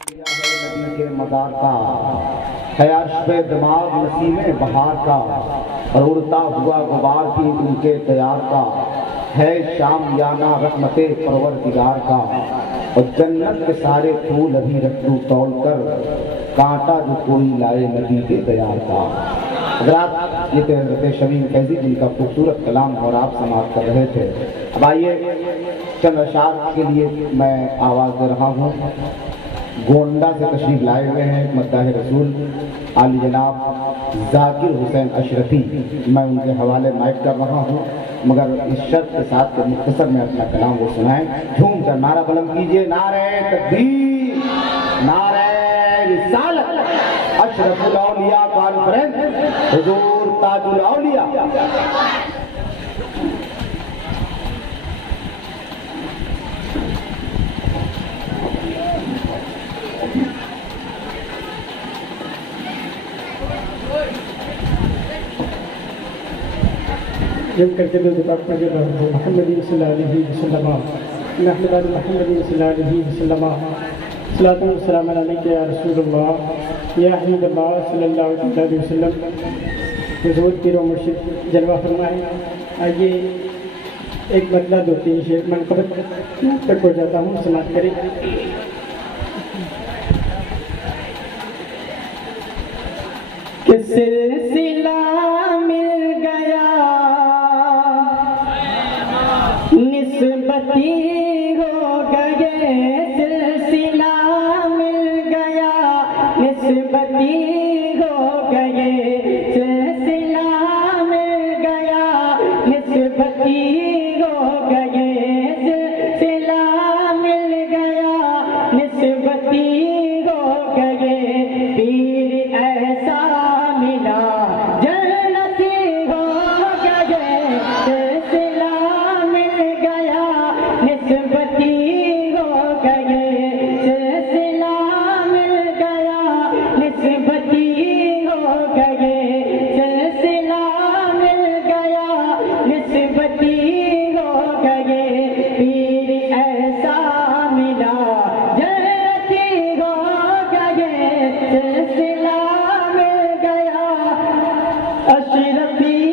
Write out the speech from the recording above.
نبی کے مزار کا ہے عرش پہ دماغ نسیم بہار کا، اور اڑتا ہوا غبار بھی ان کے تیار کا، ہے شامیانہ رحمت پروردگار کا، اور جنت کے سارے پھول ابھی رکھ دوں تول کر، کانٹا جو کوئی لائے نبی کے تیار کا۔ حضرات، یہ تھے حضرت شمیم فیضی جن کا خوبصورت کلام اور آپ سماعت کر رہے تھے۔ اب آئیے چند اشعار کے لیے میں آواز دے رہا ہوں۔ گونڈا سے تشریف لائے ہوئے ہیں مداح رسول عالی جناب ذاکر حسین اشرفی، میں ان کے حوالے مائک کر رہا ہوں، مگر اس شرط کے ساتھ کہ مختصر میں اپنا کلام وہ سنائیں۔ جھوم کر نعرہ بلند کیجئے، نعرہ تکبیر، نعرہ رسالت، اشرف الاولیاء کانفرنس، حضور تاج الاولیاء۔ جم کر کے دو دفعہ پڑھ رہا محمد صلی اللہ علیہ وسلم، محمد محمد صلی اللہ علیہ وسلم، صلاۃ و سلام علیک یا رسول اللہ یا حبیب اللہ صلی اللہ علیہ وسلم۔ حضور پیر و مرشد جلوہ فرمائے۔ آئیے ایک مطلب دو تین شعر منقبت تک ہو جاتا ہوں، سماعت کریں۔ کہ سلسلہ مل گیا نسبتی ہو گئے، سلسلہ مل گیا نسبتی ہو گئے، سلسلہ مل گیا نسبتی ہو گئے، سلسلہ مل گیا نسبتی ہو گئے، پیر ایسا ملا جنتی ہو گئے، سلسلہ مل گیا نسبتی ہو گئے، سلسلہ مل گیا نسبتی ہو گئے، سلسلہ مل گیا نسبتی ہو گئے، پیر ایسا ملا جنتی ہو گئے، سلسلہ مل گیا اشرفی